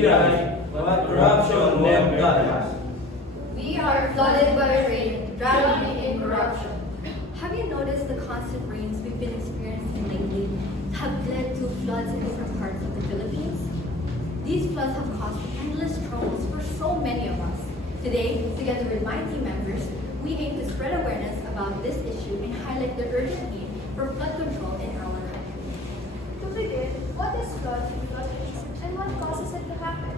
be right, but corruption never does. We are flooded by rain, drowning in corruption. Have you noticed the constant rains we've been experiencing lately have led to floods in different parts of the Philippines? These floods have caused endless troubles for so many of us. Today, together with my team members, we aim to spread awareness about this issue and highlight the urgent need for flood control in our country. To begin, what is flood and floodplains, and what causes it to happen?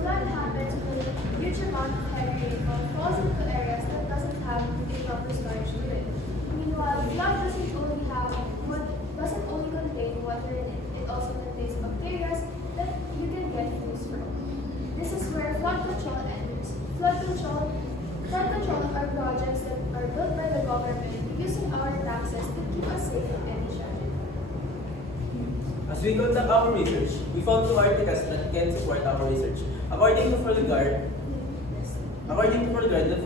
Flood happens when a huge amount of heavy rainfall falls into areas that doesn't have a proper storage fluid. Meanwhile, flood doesn't only contain water in it, it also contains bacteria that you can get foods from. This is where flood control enters. Flood control are projects that are built by the government using our taxes to keep us safe from any tragedy. As we conduct our research, we found two articles that can support our research. According to Fulgard, the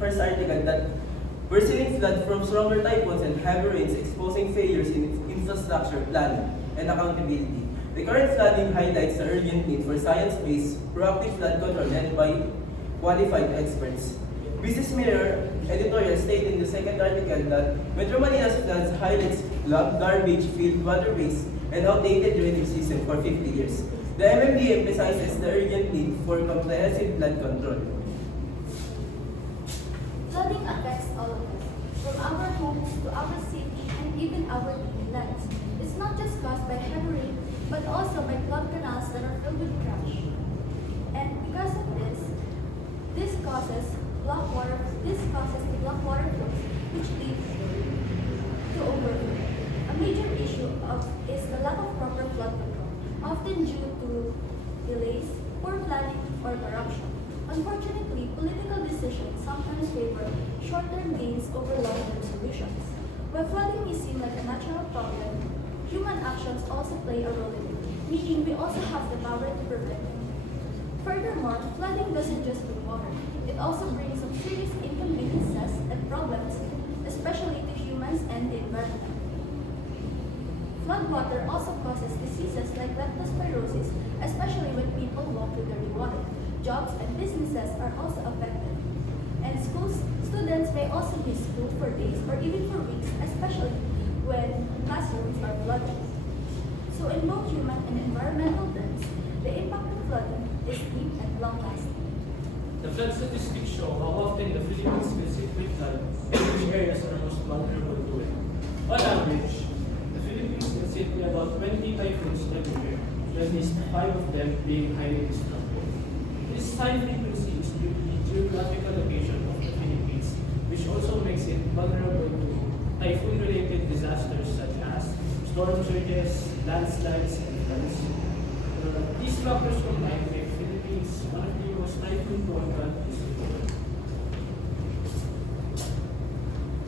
first article that worsening flood from stronger typhoons and heavy rains exposing failures in infrastructure planning and accountability. The current flooding highlights the urgent need for science-based, proactive flood control led by qualified experts. Business Mirror editorial stated in the second article that Metro Manila's floods highlights garbage-filled waterways and outdated drainage system for 50 years. The MMD emphasizes the urgent need for comprehensive flood control. Flooding affects all of us, from our homes to our safety and even our daily lives. It's not just caused by heavy rain, but also by clogged canals that are filled with trash. And because of this causes the block water flows, which leads to overflow. A major issue is the lack of proper flood control, often due to delays, poor planning, or corruption. Unfortunately, political decisions sometimes favor short-term gains over long-term solutions. While flooding may seem like a natural problem, human actions also play a role in it, meaning we also have the power to prevent it. Furthermore, flooding doesn't just bring water. It also brings some serious inconveniences and problems, especially to humans and the environment. Floodwater also causes diseases like leptospirosis, especially when people walk through dirty water. Jobs and businesses are also affected. And students may also miss school for days or even for weeks, especially when classrooms are flooded. So in both human and environmental terms, the impact of flooding is deep and long-lasting. The flood statistics show how often the Philippines gets hit with flood and which areas are most vulnerable to it. On average, the Philippines gets hit by about 20 typhoons every year, with at least 5 of them being highly destructive. This high frequency is due to the geographical location of the Philippines, which also makes it vulnerable to typhoon-related disasters such as storm surges, landslides, and floods. These factors combined make Philippines one of the most typhoon-prone countries in the world.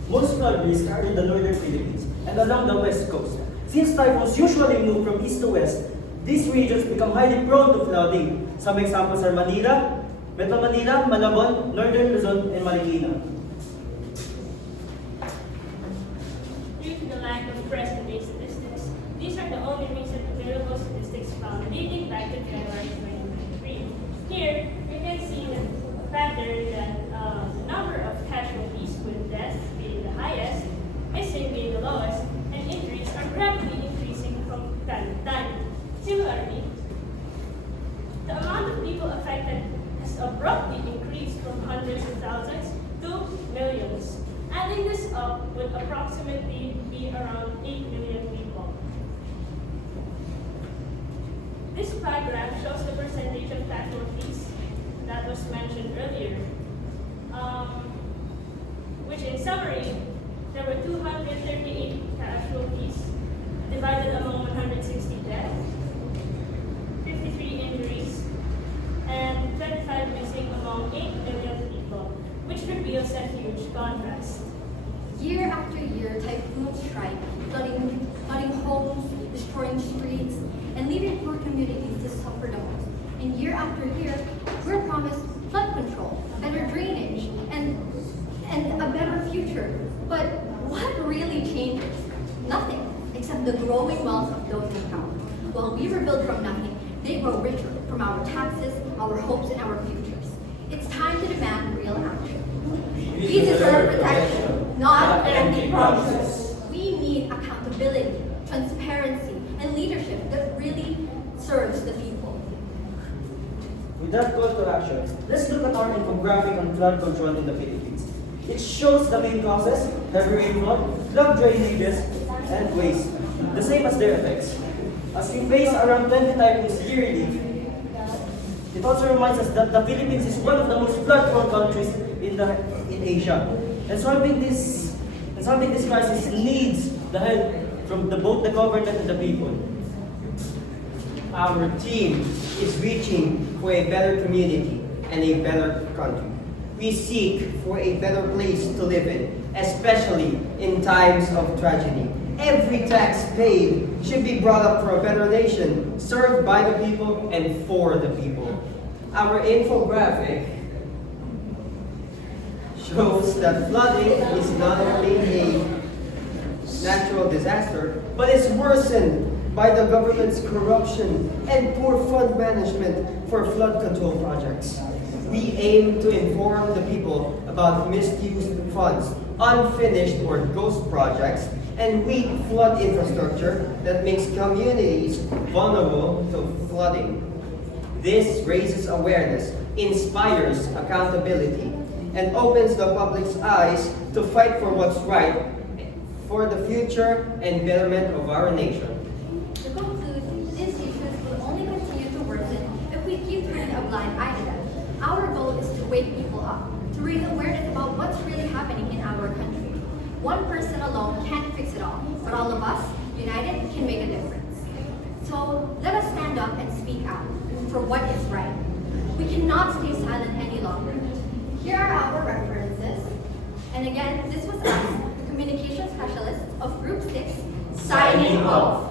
Most flood risks are in the northern Philippines and along the west coast. Since typhoons usually move from east to west, these regions become highly prone to flooding. Some examples are Manila, Metro Manila, Malabon, Northern Luzon, and Marikina. Due to the lack of present-day statistics, these are the only recent available statistics found dating back to January 2023. Here, you can see the pattern that the number of casualties with deaths being the highest, missing being the lowest, and injuries are rapidly increasing from time to time. Similarly, the amount of people affected has abruptly increased from hundreds of thousands to millions. Adding this up would approximately be around 8 million people. This pie graph shows the percentage of casualties that was mentioned earlier, which in summary, there were 238 casualties divided among 160 deaths, 53 injuries, and 25 missing among 8 million people, which reveals a huge contrast. Year after year, typhoons strike, flooding homes, destroying streets, and leaving poor communities to suffer the most. And year after year, we're promised flood control, better drainage, and a better future. But what really changes? Nothing, except the growing wealth of those in power. While we rebuild from nothing, they grow richer. from our taxes, our hopes, and our futures. It's time to demand real action. We deserve protection, not empty promises. We need accountability, transparency, and leadership that really serves the people. With that call to action, let's look at our infographic on flood control in the Philippines. It shows the main causes: heavy rainfall, flood drainages, and waste, the same as their effects. As we face around 20 typhoons yearly, it also reminds us that the Philippines is one of the most flood-prone countries in Asia. And solving this crisis needs the help from both the government and the people. Our team is reaching for a better community and a better country. We seek for a better place to live in, especially in times of tragedy. Every tax paid should be brought up for a better nation, served by the people and for the people. Our infographic shows that flooding is not only a natural disaster, but it's worsened by the government's corruption and poor fund management for flood control projects. We aim to inform the people about misused funds, unfinished or ghost projects, and weak flood infrastructure that makes communities vulnerable to flooding. This raises awareness, inspires accountability, and opens the public's eyes to fight for what's right for the future and betterment of our nation. To conclude, these issues will only continue to worsen if we keep turning a blind eye to them. Our goal is to wake people up, to raise awareness about what's really happening in our country. One person alone can't fix it all, but all of us, united, can make a difference. So let us stand up and speak out for what is right. We cannot stay silent any longer. Here are our references. And again, this was us, the communication specialists of Group 6, signing off.